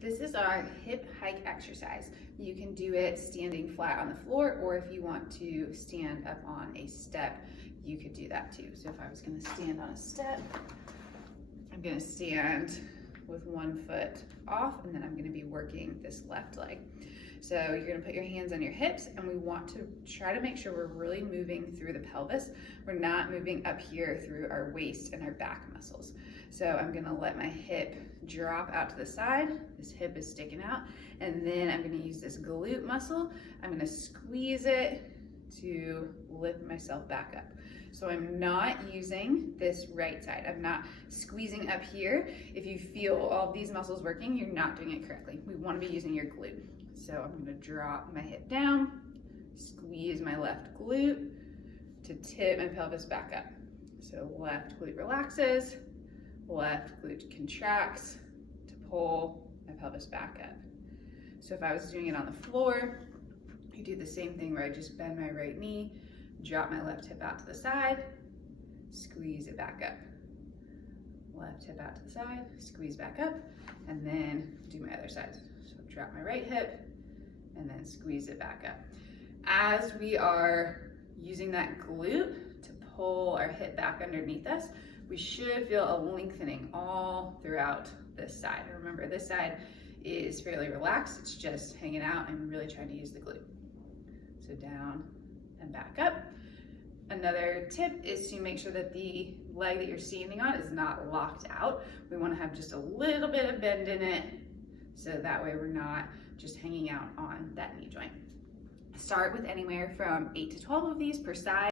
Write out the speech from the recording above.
This is our hip hike exercise. You can do it standing flat on the floor, or if you want to stand up on a step, you could do that too. So if I was gonna stand on a step, I'm gonna stand with one foot off, and then I'm gonna be working this left leg. So you're gonna put your hands on your hips, and we want to try to make sure we're really moving through the pelvis. We're not moving up here through our waist and our back muscles. So I'm gonna let my hip drop out to the side. This hip is sticking out. And then I'm gonna use this glute muscle. I'm gonna squeeze it to lift myself back up. So I'm not using this right side. I'm not squeezing up here. If you feel all of these muscles working, you're not doing it correctly. We wanna be using your glute. So I'm gonna drop my hip down, squeeze my left glute to tip my pelvis back up. So left glute relaxes, left glute contracts to pull my pelvis back up. So if I was doing it on the floor, you do the same thing where I just bend my right knee, drop my left hip out to the side, squeeze it back up. Left hip out to the side, squeeze back up, and then do my other side. So drop my right hip, and then squeeze it back up. As we are using that glute to pull our hip back underneath us, we should feel a lengthening all throughout this side. Remember, this side is fairly relaxed. It's just hanging out and really trying to use the glute. So down and back up. Another tip is to make sure that the leg that you're standing on is not locked out. We want to have just a little bit of bend in it, so that way we're not just hanging out on that knee joint. Start with anywhere from 8 to 12 of these per side.